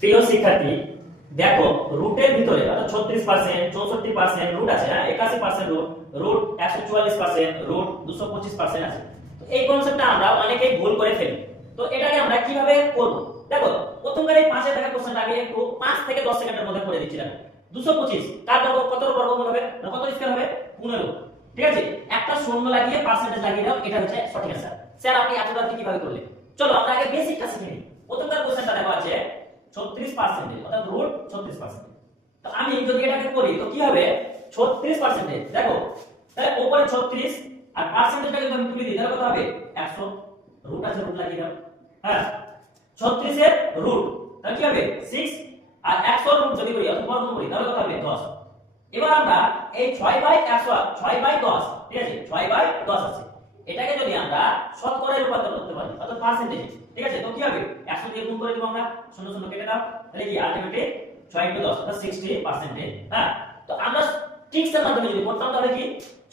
প্রিয় শিক্ষার্থী, দেখো রুটের ভিতরে অর্থাৎ 36%, 64% রুট আছে, হ্যাঁ 81% রুট, রুট 144%, রুট 225% আছে। তো এই কনসেপ্টটা আমরা অনেকেই ভুল করে ফেলি। তো এটাকে আমরা কিভাবে করব? দেখো প্রথমবার এই 5 এর দেখা কোশ্চেনটা আগে একটু 5 থেকে 10 সেকেন্ডের মধ্যে করে দিচ্ছি। দেখো 225 কার বর্গ কত বর্গমূল হবে, না কত স্কয়ার হবে, 15। ঠিক আছে, একটা শূন্য লাগিয়ে পার্সেন্টেজ লাগিয়ে দাও, এটা হচ্ছে সঠিক অ্যানসার। স্যার আপনি এতটা কিভাবে করলেন? চলো আমরা আগে বেসিকটা শিখে নিই। প্রথমবার কোশ্চেনটা দেখো আছে 36% অর্থাৎ রুট 36%। তো আমি যদি এটাকে করি তো কি হবে, 36% দেখো, তাহলে উপরে 36 আর পার্সেন্টেজটাকে যদি আমি তুলে দিই তাহলে কত হবে, 100। রুট আছে, রুট লাগিয়ে দাও। হ্যাঁ 36 এর রুট তাহলে কি হবে 6, আর 100 রুট যদি করি অথবা বর্গমূল করি তাহলে কত হবে 10। এবার আমরা এই 6/100 6/10, ঠিক আছে 6/10 আছে, এটাকে যদি আমরা শতকরায় রূপান্তর করতে পারি অর্থাৎ পার্সেন্টেজ, ঠিক আছে, তো কি হবে 100 দিয়ে গুণ করে দেব আমরা, শূন্য শূন্য কেটে দাও, তাহলে কি আলটিমেটলি 6/10 অর্থাৎ 60%। হ্যাঁ তো আমরা ট্রিক্সের মাধ্যমে যদি করতাম তাহলে কি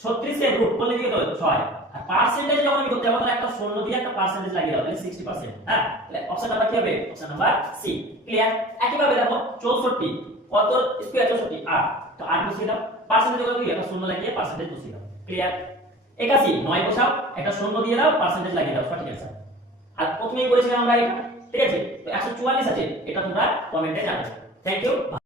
36 এর রুট করলে কি হতো 6, আর পার্সেন্টেজ যখন আমি করতে যাব তাহলে একটা শূন্য দিয়ে একটা পার্সেন্টেজ লাগিয়ে দাও, তাহলে 60%। হ্যাঁ তাহলে অপশন নাম্বার কি হবে, অপশন নাম্বার সি। ক্লিয়ার? একইভাবে দেখো 64 কত স্কয়ার 64 8, তো 8 বসিয়ে দাও, পার্সেন্টেজ কত দিয়ে একটা শূন্য লাগিয়ে পার্সেন্টেজ বসিয়ে দাও। ক্লিয়ার? 81 9 বসাও, একটা শূন্য দিয়ে দাও, পার্সেন্টেজ লাগিয়ে দাও, সঠিক অ্যানসার। আর প্রথমেই করেছিলাম আমরা এটা, ঠিক আছে, তো 144 আছে, এটা তোমরা কমেন্টে জানাবে। Thank you.